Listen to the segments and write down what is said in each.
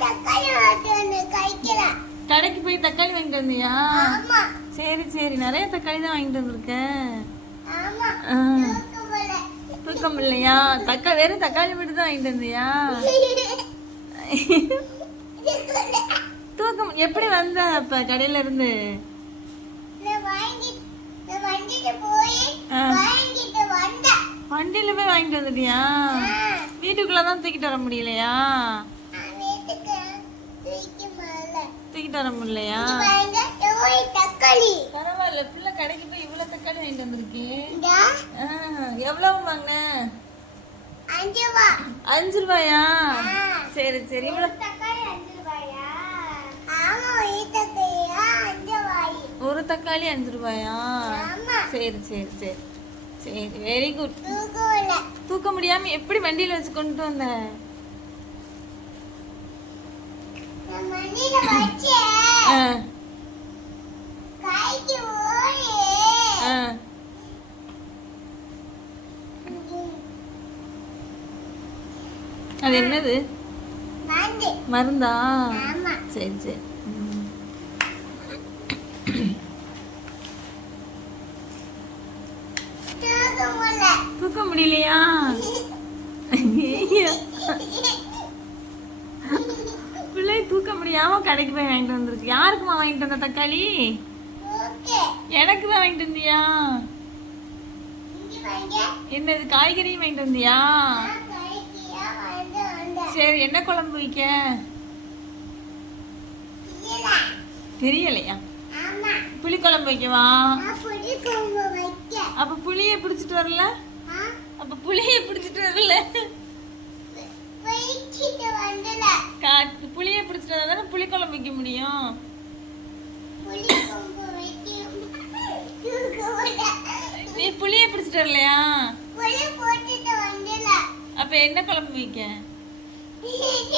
தக்காளி கைக்கிறேன் கடைக்கு போய் தக்காளி வாங்கிட்டு வந்தியா? சரி சரி. நிறைய தக்காளி தான் வாங்கிட்டு வந்திருக்க. தூக்கம் இல்லையா தக்கா வெறும் தக்காளி மட்டும் தான் வாங்கிட்டு வந்தியா? தூக்கம் எப்படி வந்த அப்ப கடையில இருந்து? வண்டியில போய் வாங்கிட்டு வந்துட்டியா? வீட்டுக்குள்ள தான் தூக்கிட்டு வர முடியலையா? தூக்கிட்டு வர முடியலையா? பரவாயில்ல பிள்ளை கடைக்கு போய் இவ்வளவு தக்காளி வாங்கிட்டு வந்திருக்கு. இந்த. ஆ, எவ்வளவு வாங்கின? அஞ்சு ரூபா. அஞ்சு ரூபாயா. சரி சரி ஒரு தக்காளி அஞ்சு ரூபாயா? சரி சரி சரி. சரி வெரி குட் தூக்க முடியாம எப்படி வண்டியில வச்சு கொண்டு வந்த. அது என்னது? மருந்தா. சரி சரி ம். தூக்கு போல தூக்க முடியலையா. பிள்ளை தூக்க முடியாம கடைக்கு போய் வாங்கிட்டு வந்திருக்கு. யாருக்குமா வாங்கிட்டு வந்த தக்காளி? எனக்கு தான் வாங்கிட்டு வந்தியா? என்னது காய்கறியும் வாங்கிட்டு வந்தியா? சரி என்ன குழம்பு வைக்க? தெரியலையா? புளி குழம்பு வைக்கவா அப்ப புளியை பிடிச்சிட்டு வரல? அப்ப புளியை பிடிச்சிட்டு வரல புளியை பிடிச்சிட்டு வந்தா தானே புளி குழம்பு வைக்க முடியும்? நீ புளியை பிடிச்சிட்டு வரலையா? அப்ப என்ன குழம்பு வைக்க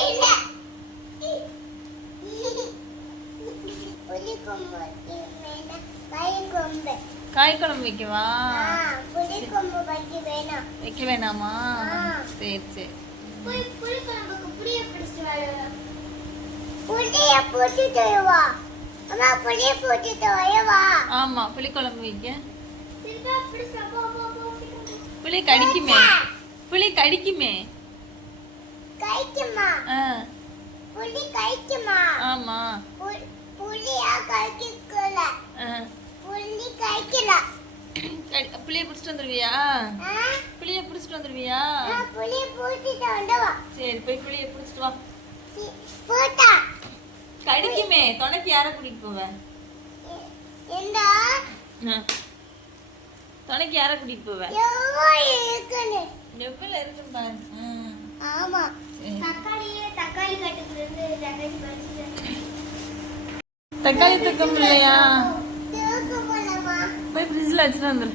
இல்ல புளி கொம்பு வைக்க வேணாம் காய் குழம்பு வைக்கவா? வைக்க வேணாம். சரி சரி. ஆமா புளி குழம்பு வைக்க. புளி கடிக்குமே? புளி கடிக்குமே? கைக்குமா ஆ. புளி கைக்குமா ஆமா புளி- புளியா கைக்கல ஆ. புளி கைக்கல கடி- புளியை பிடிச்சிட்டு வந்துருவியா புளியை பிடிச்சிட்டு வந்துருவியா? புளிய போட்டுட்டு வந்தவா சரி போய் புளியை பிடிச்சிட்டு வா. போட்டா. கடிக்குமே துணைக்கு யாரை கூட்டிட்டு போவ? எந்த? ஆ. துணைக்கு யாரை கூட்டிட்டு போவ? எவ்வளவு இருக்குன்னு. பாரு. ஆமா. தக்காளியே தக்காளி இருந்து தக்காளி தக்காளி தூக்கம் இல்லையா? போய் ஃப்ரிட்ஜில் வச்சுட்டு வந்துடு